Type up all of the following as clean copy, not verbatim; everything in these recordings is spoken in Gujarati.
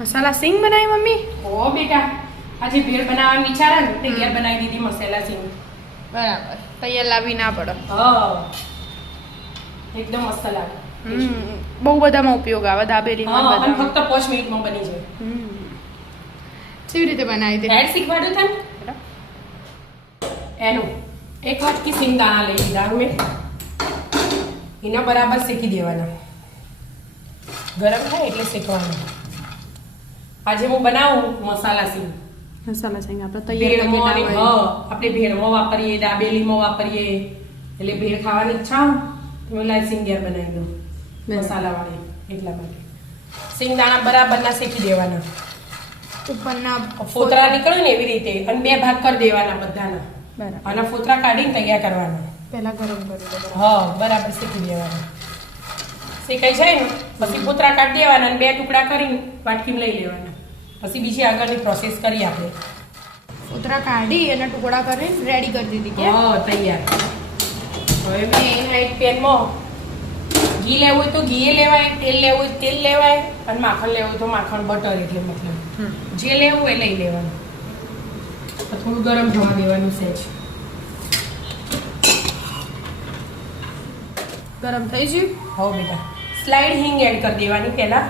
મસાલા સિંગ બનાવી મમ્મી? ઓ બેટા, આજે ભેળ બનાવવાનું વિચારા ને તે ઘેર બનાવી દીધી મસાલા સિંગ. બરાબર, તૈયાર લાવવી ના પડે. હા, એકદમ મસ્ત લાગે. બહુ બધામાં ઉપયોગ આવે, દાબેલીમાં હા, અને બધામાં. ફક્ત 5 મિનિટમાં બની જાય. કેવી રીતે બનાવી દે? એડ શીખવાડ્યું તને? એનું એક વાટકી સિંગ દાણા લઈ લીધા મેં, એના બરાબર શેકી દેવાના. ગરમ થાય એટલે શેકવાના. આજે હું બનાવું મસાલા સિંગ. મસાલા સિંગ આપણે તૈયાર ભેળમાં કરી અને આપણે ભેળમાં વાપરીએ, દાબેલીમાં વાપરીએ, એટલે ભેળ ખાવાની ઈચ્છા હોય તો લાઈ સિંગ ઘેર બનાવી દઉં મસાલા વાળી. એટલા માટે સિંગ દાણા બરાબરના શેકી દેવાના. ઉપરના ફોતરા નીકળે ને એવી રીતે, અને 2 ભાગ કરી દેવાના બધાના. બરાબર. અને ફોતરા કાઢીને તૈયાર કરવાના. પહેલા ગરમ કરી દો. હા, બરાબર શેકી દેવાના. શેકાઈ જાય ને પછી ફોતરા કાઢી દેવાના અને 2 ટુકડા કરીને વાટકીમાં લઈ લેવાના. પછી બીજી આગળની પ્રોસેસ કરીએ આપણે. ફોતરા કાઢી અને ટુકડા કરીને રેડી કરી દીધી કે? હા, તૈયાર. હવે મેં એના એક પેનમાં ઘી લેવું હોય તો ઘી લેવાય, તેલ લેવું હોય તેલ લેવાય, અને માખણ લેવું હોય તો માખણ, બટર એટલે મતલબ જે લેવું હોય લઈ લેવાનું. થોડું ગરમ થવા દેવાનું સહેજ. ગરમ થઈ ગયું? હો બેટા, સ્લાઈડ હિંગ એડ કરી દેવાની પહેલા.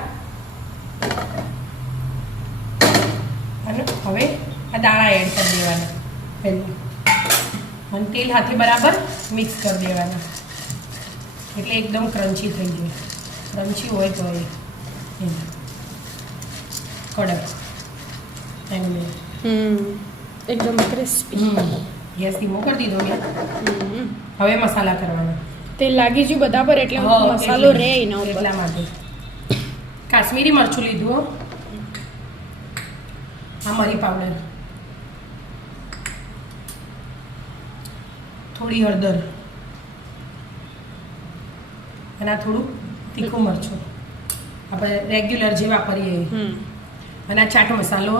અને હવે આ દાણા એડ કરી દેવાના પહેલા, અને તેલ હાથે બરાબર મિક્સ કરી દેવાના, એટલે એકદમ ક્રન્ચી થઈ જાય. ક્રન્ચી હોય તો એ કડક એનું એકદમ ક્રિસ્પી. ગેસ ધીમો કરી દીધો મેં. હવે મસાલા કરવાના. તેલ લાગી ગયું બધા પર એટલે હા, મસાલો એટલે- રે એના ઉપર. એટલા માટે કાશ્મીરી મરચું લીધું હો. આ મરી પાવડર, થોડી હળદર, અને આ થોડું તીખું મરચું આપણે રેગ્યુલર જે વાપરીએ એ. અને આ ચાટ મસાલો,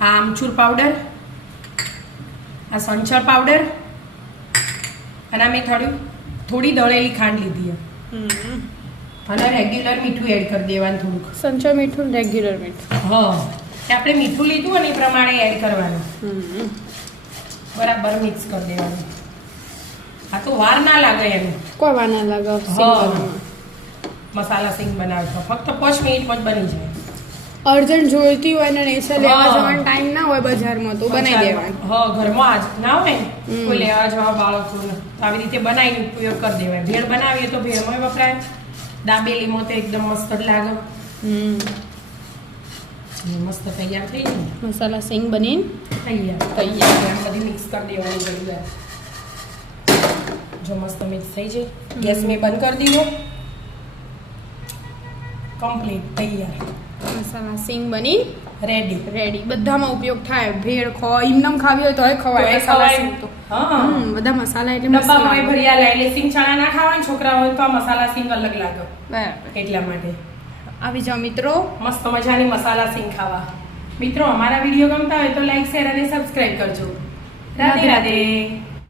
આ આમચૂર પાવડર, આ સંચળ પાવડર, અને આ મેં થોડી દળેલી ખાંડ લીધી અને રેગ્યુલર મીઠું એડ કરી દેવાનું થોડુંક. સંચો મીઠું, રેગ્યુલર મીઠું. હા, કે આપણે મીઠું લીધું અને એ પ્રમાણે એડ કરવાનું. બરાબર મિક્સ કરી દેવાનું. આ તો વાર ના લાગે એનું. કોઈ વાર ના લાગે સિંગ હા. બનાવવામાં. મસાલા સિંગ બનાવતો ફક્ત 5 મિનિટમાં જ બની જાય. અર્જન્ટ જોઈતી હોય ને નેચર લેવા હા. જવાનો ટાઈમ ના હોય બજારમાં તો બનાવી દેવાનું. હા, ઘરમાં આજ ના હોય ને કોઈ લેવા જવા બાળકોને તો આવી રીતે બનાવીને ઉપયોગ કરી દેવાય. ભેળ બનાવીએ તો ભેળમાં વપરાય, દાબેલીમાં તો એકદમ મસ્ત જ લાગે. મસ્ત તૈયાર થઈ જાય. મસાલા સિંગ બનીને તૈયાર આમ બધી મિક્સ કરી દેવાની ઘડી વાર. જો મસ્ત મિક્સ થઈ જાય, ગેસ મેં બંધ કરી દીધો. કમ્પ્લીટ તૈયાર, મસાલા સિંગ બની રેડી. રેડી. બધામાં ઉપયોગ થાય. ભેળ ખો એમનેમ ખાવી હોય તોય ખવાય મસાલા સિંગ તો. હા, બધા મસાલા એટલે મસ્ત ડબ્બામાં લાગે. ભર્યા લે એટલે સિંગ ચણા ના ખાવાય છોકરા હોય તો આ મસાલા સિંગ અલગ લાગે. બરાબર. એટલા માટે આવી જાઓ મિત્રો. મસ્ત મજાની મસાલા સિંગ ખાવા. મિત્રો, અમારા વિડીયો ગમતા હોય તો લાઈક, શેર અને સબસ્ક્રાઇબ કરજો. રાધે રાધે.